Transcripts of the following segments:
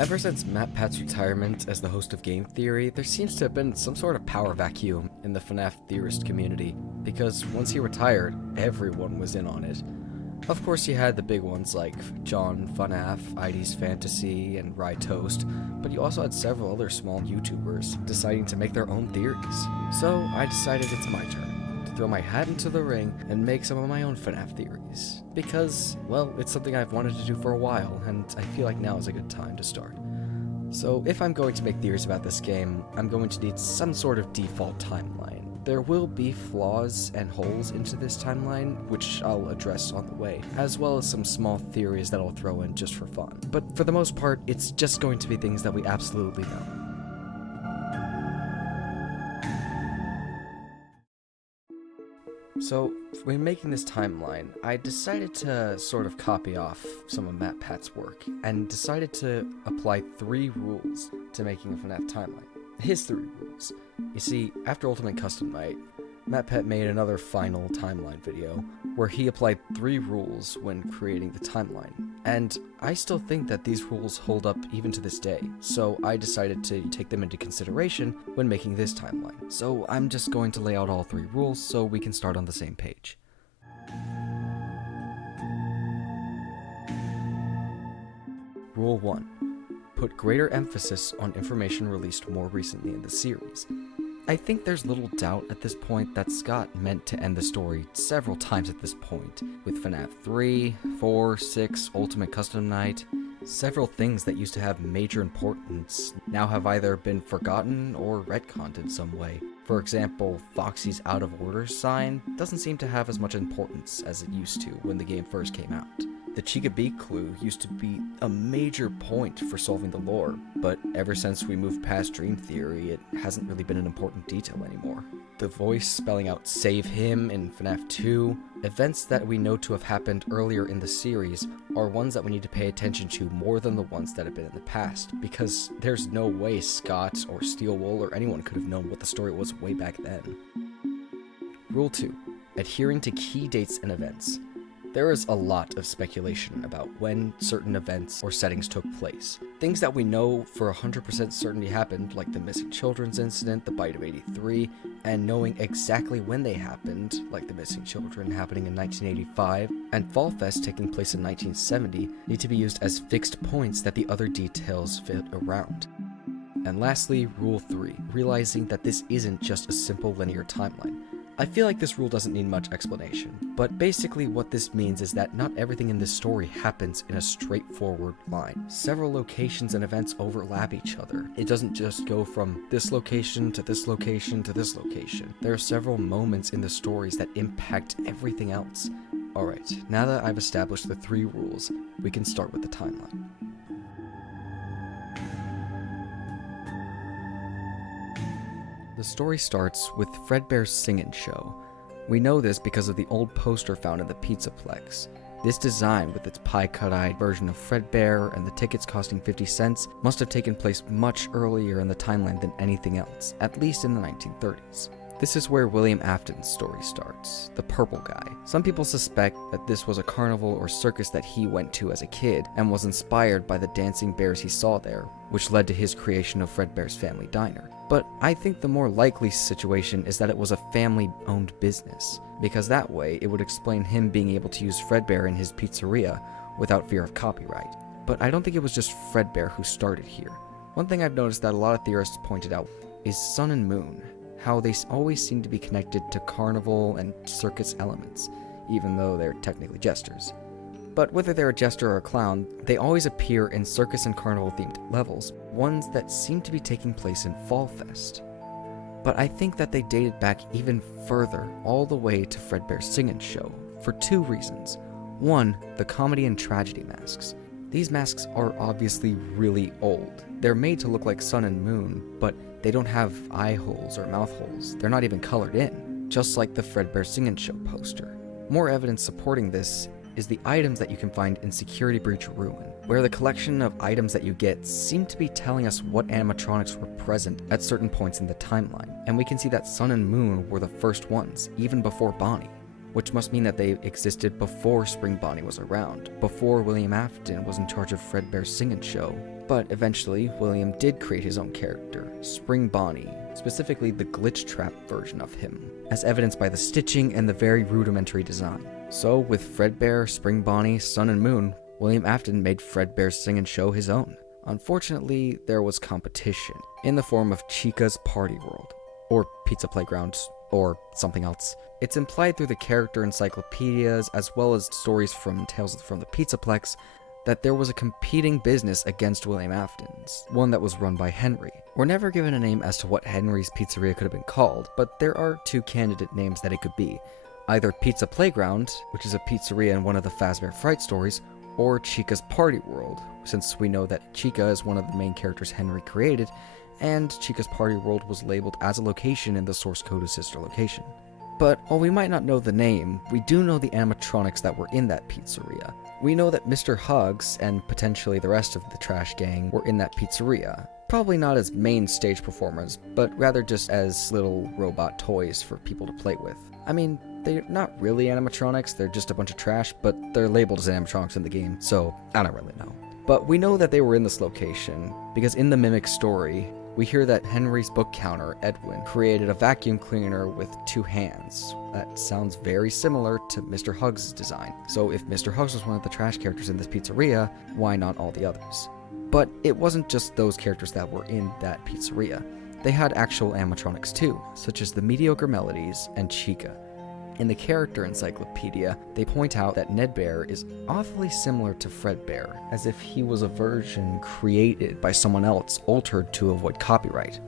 Ever since Matt Pat's retirement as the host of Game Theory, there seems to have been some sort of power vacuum in the FNAF theorist community, because once he retired, everyone was in on it. Of course, you had the big ones like John FNAF, ID's Fantasy, and Rye Toast, but you also had several other small YouTubers deciding to make their own theories. So I decided it's my turn to throw my hat into the ring and make some of my own FNAF theories. Because, well, it's something I've wanted to do for a while, and I feel like now is a good time to start. So if I'm going to make theories about this game, I'm going to need some sort of default timeline. There will be flaws and holes into this timeline, which I'll address on the way, as well as some small theories that I'll throw in just for fun. But for the most part, it's just going to be things that we absolutely know. So, when making this timeline, I decided to sort of copy off some of Matt Pat's work, and decided to apply 3 rules to making a FNAF timeline. His 3 rules. You see, after Ultimate Custom Night, Matt Pat made another final timeline video, where he applied 3 rules when creating the timeline. And I still think that these rules hold up even to this day, so I decided to take them into consideration when making this timeline. So I'm just going to lay out all 3 rules so we can start on the same page. Rule 1. Put greater emphasis on information released more recently in the series. I think there's little doubt at this point that Scott meant to end the story several times at this point, with FNAF 3, 4, 6, Ultimate Custom Night. Several things that used to have major importance now have either been forgotten or retconned in some way. For example, Foxy's out of order sign doesn't seem to have as much importance as it used to when the game first came out. The Chica Beak clue used to be a major point for solving the lore, but ever since we moved past Dream Theory, it hasn't really been an important detail anymore. The voice spelling out Save Him in FNAF 2, events that we know to have happened earlier in the series are ones that we need to pay attention to more than the ones that have been in the past, because there's no way Scott or Steelwool or anyone could have known what the story was way back then. Rule 2. Adhering to key dates and events. There is a lot of speculation about when certain events or settings took place. Things that we know for 100% certainty happened, like the missing children's incident, the bite of 83, and knowing exactly when they happened, like the missing children happening in 1985, and Fall Fest taking place in 1970, need to be used as fixed points that the other details fit around. And lastly, Rule 3, realizing that this isn't just a simple linear timeline. I feel like this rule doesn't need much explanation, but basically what this means is that not everything in this story happens in a straightforward line. Several locations and events overlap each other. It doesn't just go from this location to this location to this location. There are several moments in the stories that impact everything else. Alright, now that I've established the 3 rules, we can start with the timeline. The story starts with Fredbear's Singin' Show. We know this because of the old poster found in the Pizzaplex. This design, with its pie-cut-eyed version of Fredbear and the tickets costing 50 cents, must have taken place much earlier in the timeline than anything else, at least in the 1930s. This is where William Afton's story starts, the purple guy. Some people suspect that this was a carnival or circus that he went to as a kid, and was inspired by the dancing bears he saw there, which led to his creation of Fredbear's Family Diner. But I think the more likely situation is that it was a family-owned business, because that way it would explain him being able to use Fredbear in his pizzeria without fear of copyright. But I don't think it was just Fredbear who started here. One thing I've noticed that a lot of theorists pointed out is Sun and Moon, how they always seem to be connected to carnival and circus elements, even though they're technically jesters. But whether they're a jester or a clown, they always appear in circus and carnival themed levels, ones that seem to be taking place in Fall Fest. But I think that they dated back even further, all the way to Fredbear's Singin' Show, for 2 reasons. 1, the comedy and tragedy masks. These masks are obviously really old. They're made to look like Sun and Moon, but they don't have eye holes or mouth holes. They're not even colored in, just like the Fredbear Singin' Show poster. More evidence supporting this is the items that you can find in Security Breach Ruin, where the collection of items that you get seem to be telling us what animatronics were present at certain points in the timeline, and we can see that Sun and Moon were the first ones, even before Bonnie. which must mean that they existed before Spring Bonnie was around, before William Afton was in charge of Fredbear's Singin' Show. But eventually, William did create his own character, Spring Bonnie, specifically the glitch trap version of him, as evidenced by the stitching and the very rudimentary design. So, with Fredbear, Spring Bonnie, Sun and Moon, William Afton made Fredbear's Singin' Show his own. Unfortunately, there was competition, in the form of Chica's Party World, or Pizza Playground, or something else. It's implied through the character encyclopedias, as well as stories from Tales from the Pizzaplex, that there was a competing business against William Afton's, one that was run by Henry. We're never given a name as to what Henry's pizzeria could have been called, but there are two candidate names that it could be. Either Pizza Playground, which is a pizzeria in one of the Fazbear Fright stories, or Chica's Party World, since we know that Chica is one of the main characters Henry created, and Chica's Party World was labeled as a location in the source code of sister location. But while we might not know the name, we do know the animatronics that were in that pizzeria. We know that Mr. Hugs and potentially the rest of the trash gang were in that pizzeria. Probably not as main stage performers, but rather just as little robot toys for people to play with. I mean, they're not really animatronics, they're just a bunch of trash, but they're labeled as animatronics in the game, so I don't really know. But we know that they were in this location, because in the Mimic story, we hear that Henry's book counter, Edwin, created a vacuum cleaner with two hands. That sounds very similar to Mr. Hugs' design. So if Mr. Hugs was one of the trash characters in this pizzeria, why not all the others? But it wasn't just those characters that were in that pizzeria. They had actual animatronics too, such as the Mediocre Melodies and Chica. In the character encyclopedia, they point out that Ned Bear is awfully similar to Fredbear, as if he was a version created by someone else, altered to avoid copyright.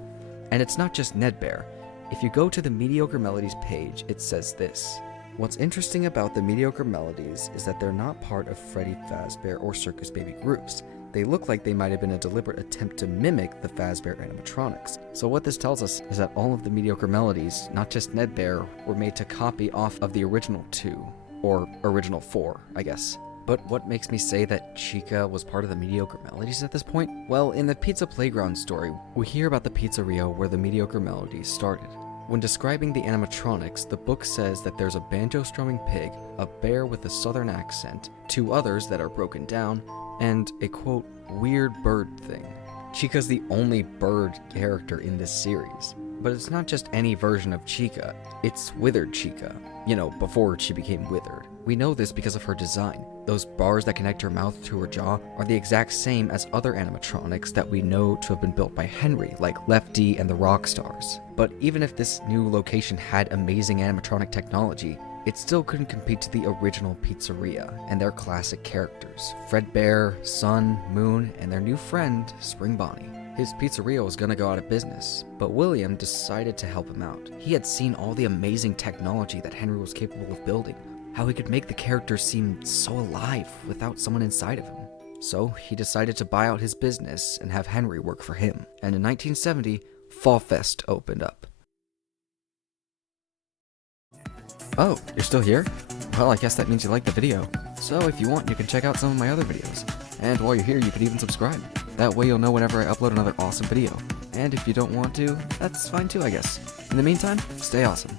And it's not just Ned Bear. If you go to the Mediocre Melodies page, it says this. What's interesting about the Mediocre Melodies is that they're not part of Freddy Fazbear or Circus Baby groups. They look like they might have been a deliberate attempt to mimic the Fazbear animatronics. So what this tells us is that all of the Mediocre Melodies, not just Ned Bear, were made to copy off of the original 2, or original 4, I guess. But what makes me say that Chica was part of the Mediocre Melodies at this point? Well, in the Pizza Playground story, we hear about the pizzeria where the Mediocre Melodies started. When describing the animatronics, the book says that there's a banjo-strumming pig, a bear with a southern accent, 2 others that are broken down, and a quote, weird bird thing. Chica's the only bird character in this series. But it's not just any version of Chica, it's Withered Chica. You know, before she became withered. We know this because of her design. Those bars that connect her mouth to her jaw are the exact same as other animatronics that we know to have been built by Henry, like Lefty and the Rockstars. But even if this new location had amazing animatronic technology, it still couldn't compete to the original pizzeria and their classic characters, Fredbear, Sun, Moon, and their new friend, Spring Bonnie. His pizzeria was gonna go out of business, but William decided to help him out. He had seen all the amazing technology that Henry was capable of building, how he could make the characters seem so alive without someone inside of him. So he decided to buy out his business and have Henry work for him. And in 1970, Fall Fest opened up. Oh, you're still here? Well, I guess that means you liked the video. So if you want, you can check out some of my other videos. And while you're here, you could even subscribe. That way you'll know whenever I upload another awesome video. And if you don't want to, that's fine too, I guess. In the meantime, stay awesome.